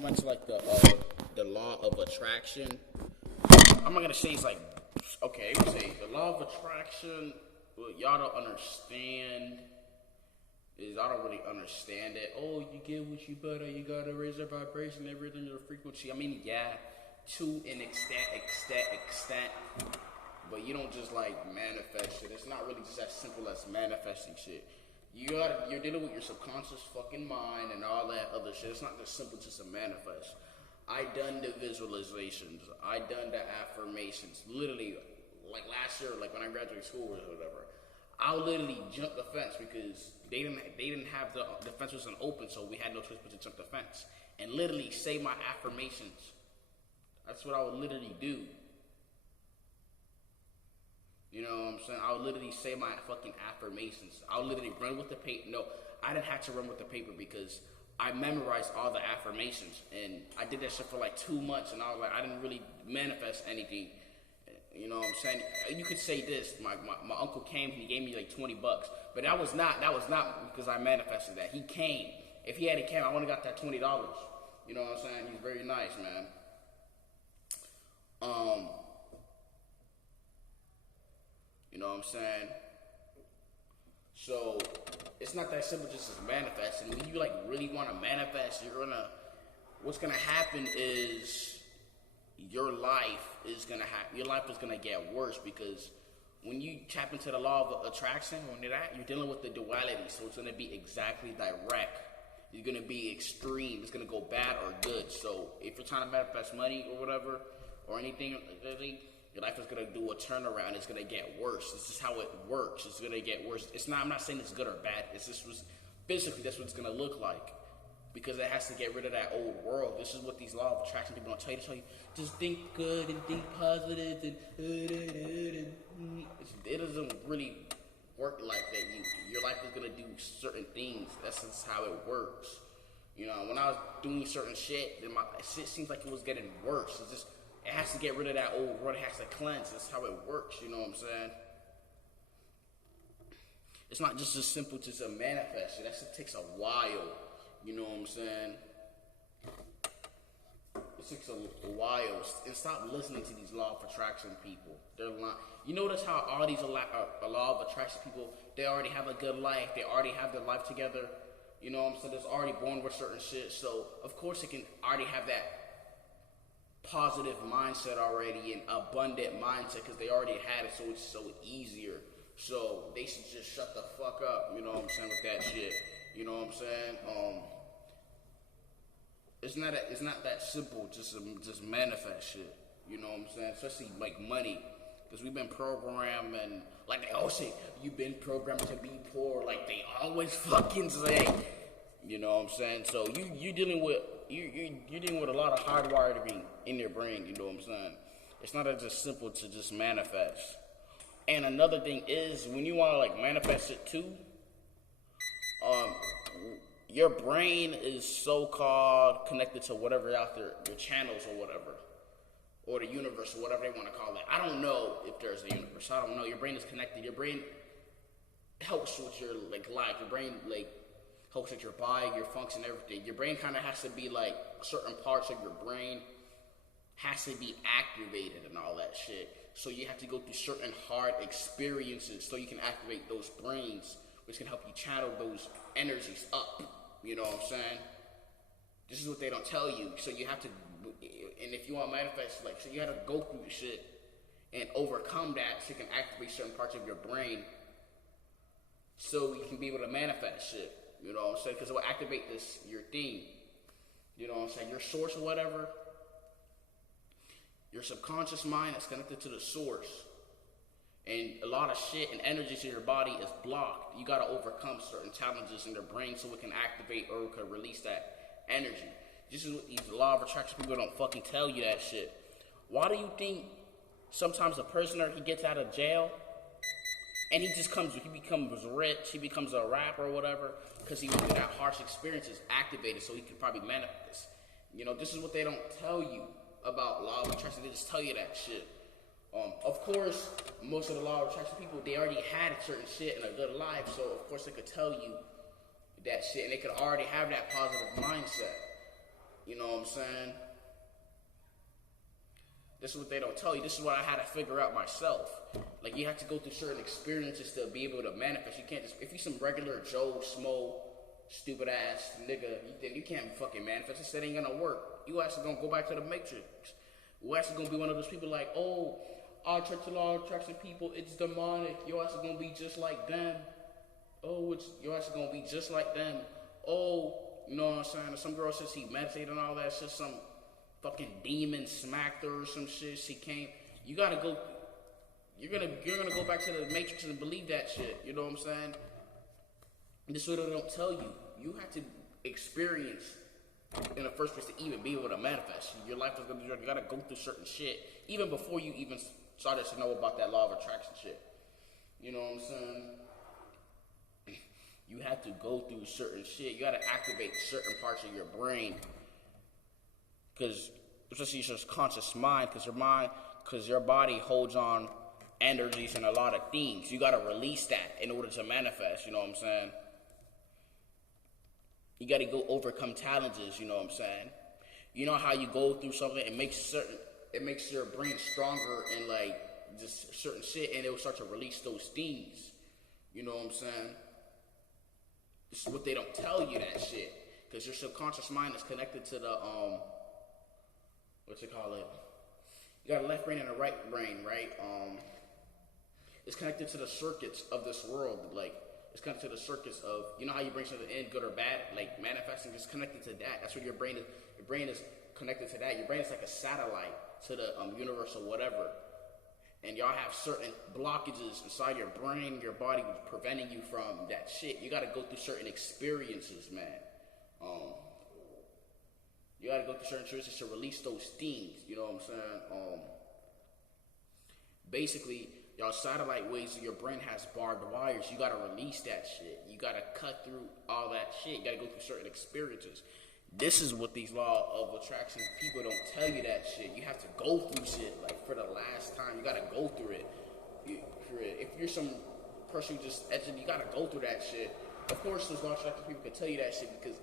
went to like the law of attraction. I'm not gonna say it's like okay. Let me say the law of attraction. What y'all don't understand is I don't really understand it. Oh, you get what you better. You gotta raise your vibration, everything, your frequency. I mean, yeah, to an extent. But you don't just like manifest shit. It's not really just as simple as manifesting shit. You're dealing with your subconscious fucking mind and all that other shit. It's not just simple just to manifest. I done the visualizations. I done the affirmations. Literally, like last year, like when I graduated school or whatever, I literally jumped the fence because they didn't have the fence wasn't open, so we had no choice but to jump the fence and literally say my affirmations. That's what I would literally do. You know what I'm saying? I would literally say my fucking affirmations. I would literally run with the paper. No, I didn't have to run with the paper because I memorized all the affirmations. And I did that shit for like 2 months. And I was like, I didn't really manifest anything. You know what I'm saying? You could say this. My uncle came and he gave me like $20. But that was not because I manifested that. He came. If he hadn't came, I would have got that $20. You know what I'm saying? He's very nice, man. You know what I'm saying? So, it's not that simple just as manifesting. When you like really want to manifest, what's gonna happen is your life is gonna get worse because when you tap into the law of attraction, you're dealing with the duality, so it's gonna be exactly direct. You're gonna be extreme. It's gonna go bad or good. So, if you're trying to manifest money or whatever, or anything, your life is gonna do a turnaround. It's gonna get worse. This is how it works. It's gonna get worse. I'm not saying it's good or bad. It's just physically that's what it's gonna look like, because it has to get rid of that old world. This is what these law of attraction people don't tell you. Just think good and think positive and it doesn't really work like that. Your life is gonna do certain things. That's just how it works. You know, when I was doing certain shit, then my shit seems like it was getting worse. It has to get rid of that old world. It has to cleanse. That's how it works. You know what I'm saying? It's not just as simple as a manifest. It takes a while. You know what I'm saying? It takes a while. And stop listening to these law of attraction people. They're lying. You notice how all these law of attraction people, they already have a good life. They already have their life together. You know what I'm saying? They're already born with certain shit. So, of course, they can already have that positive mindset already and abundant mindset because they already had it, so it's so easier. So they should just shut the fuck up, you know what I'm saying, with that shit. You know what I'm saying? It's not that simple just manifest shit. You know what I'm saying? Especially like money, because we've been programmed, and like they always say, you've been programmed to be poor. Like they always fucking say. You know what I'm saying? So you're dealing with a lot of hardwiring in your brain. You know what I'm saying? It's not just simple to just manifest. And another thing is, when you want to like manifest it too, your brain is so-called connected to whatever out there, your channels or whatever, or the universe or whatever they want to call it. I don't know if there's a universe. I don't know. Your brain is connected. Your brain helps with your like life. Your brain like helps with your body, your function, everything. Your brain kind of has to be like certain parts of your brain has to be activated and all that shit. So you have to go through certain hard experiences so you can activate those brains, which can help you channel those energies up. You know what I'm saying? This is what they don't tell you. So you have to, and if you want to manifest, like, so you have to go through the shit and overcome that so you can activate certain parts of your brain so you can be able to manifest shit. You know what I'm saying? Because it will activate your thing. You know what I'm saying? Your source or whatever. Your subconscious mind is connected to the source. And a lot of shit and energy in your body is blocked. You got to overcome certain challenges in your brain so it can activate or it can release that energy. This is what these law of attraction people don't fucking tell you that shit. Why do you think sometimes a prisoner, he gets out of jail and he becomes rich, he becomes a rapper or whatever, because he went through that harsh experiences activated so he could probably manifest. You know, this is what they don't tell you about law of attraction. They just tell you that shit. Of course, most of the law of attraction people, they already had a certain shit in a good life, so of course they could tell you that shit, and they could already have that positive mindset. You know what I'm saying? This is what they don't tell you. This is what I had to figure out myself. Like, you have to go through certain experiences to be able to manifest. You can't just, if you some regular Joe Smo, stupid ass nigga, you can't fucking manifest. This shit ain't gonna work. You actually gonna go back to the Matrix. You actually gonna be one of those people like, oh, I attract a lot of attraction people, it's demonic. You're actually gonna be just like them. Oh, you're actually gonna be just like them. Oh, you know what I'm saying? Some girl says he meditated and all that shit, some fucking demon smacked her or some shit. She came. You gotta go. You're gonna go back to the Matrix and believe that shit. You know what I'm saying? This is what they don't tell you. You have to experience in the first place to even be able to manifest. Your life is gonna. You gotta go through certain shit even before you even started to know about that law of attraction shit. You know what I'm saying? You have to go through certain shit. You gotta activate certain parts of your brain. Because, especially your conscious mind, because your body holds on energies and a lot of things. You gotta release that in order to manifest, you know what I'm saying? You gotta go overcome challenges, you know what I'm saying? You know how you go through something, it makes your brain stronger and like just certain shit, and it will start to release those things. You know what I'm saying? This is what they don't tell you, that shit. Because your subconscious mind is connected to the, what you call it? You got a left brain and a right brain, right? It's connected to the circuits of this world. Like, it's connected to the circuits of, you know how you bring something in, good or bad? Like, manifesting is connected to that. That's what your brain is. Your brain is connected to that. Your brain is like a satellite to the universe or whatever. And y'all have certain blockages inside your brain, your body, preventing you from that shit. You gotta go through certain experiences, man. You gotta go through certain experiences to release those things. You know what I'm saying? Basically, y'all satellite waves of your brain has barbed wires. You gotta release that shit. You gotta cut through all that shit. You gotta go through certain experiences. This is what these law of attraction people don't tell you that shit. You have to go through shit, like, for the last time. You gotta go through it. If you're some person who just edging, you gotta go through that shit. Of course, those law of attraction people can tell you that shit because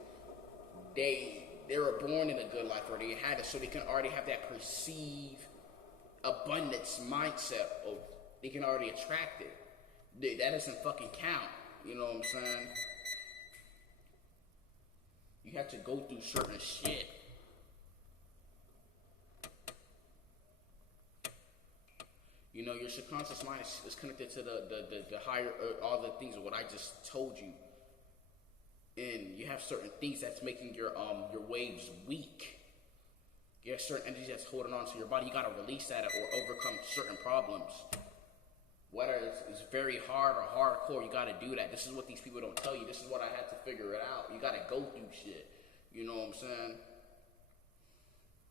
they were born in a good life, or they had it, so they can already have that perceived abundance mindset of they can already attract it. That doesn't fucking count. You know what I'm saying? You have to go through certain shit. You know, your subconscious mind is connected to the higher, all the things of what I just told you. And you have certain things that's making your waves weak. You have certain energy that's holding on to your body. You gotta release that or overcome certain problems. Whether it's very hard or hardcore, you gotta do that. This is what these people don't tell you. This is what I had to figure it out. You gotta go through shit. You know what I'm saying?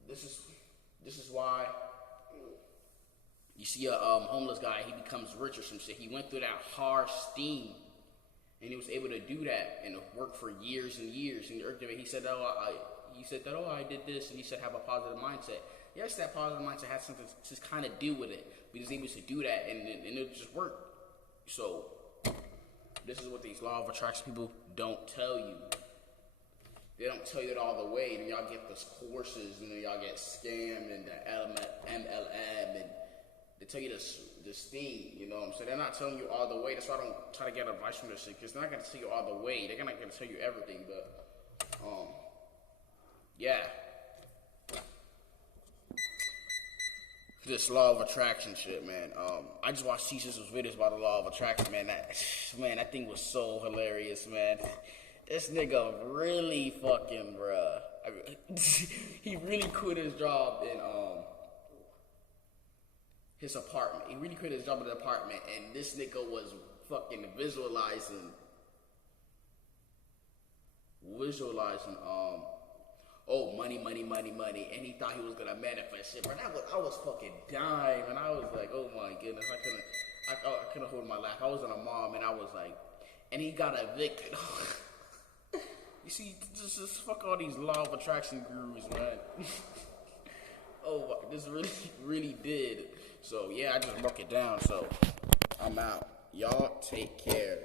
This is why you see a homeless guy, he becomes rich or some shit. He went through that harsh steam, and he was able to do that and work for years and years. And he said, I did this, and he said, have a positive mindset. Yes, that positive mindset has something to kind of do with it, but he was able to do that, and it just worked. So, this is what these law of attraction people don't tell you. They don't tell you that all the way, and y'all get those courses, and then y'all get scammed, and the MLM, and they tell you this thing, you know what I'm saying? They're not telling you all the way. That's why I don't try to get advice from this shit, because they're not going to tell you all the way. They're not going to tell you everything, but, yeah. This law of attraction shit, man. I just watched T-Shirt's videos about the law of attraction, man. That thing was so hilarious, man. This nigga really fucking, bruh. He really quit his job in, his apartment. He really quit his job in the apartment, and this nigga was fucking visualizing, oh, money, and he thought he was gonna manifest shit. But I was fucking dying, and I was like, oh my goodness, I couldn't hold my laugh. I was in a mom, and I was like, and he got evicted. You see, just fuck all these law of attraction gurus, man. Oh, this really did. So yeah, I just broke it down. So I'm out. Y'all take care,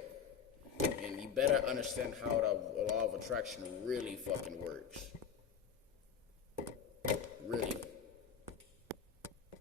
and you better understand how the law of attraction really fucking works.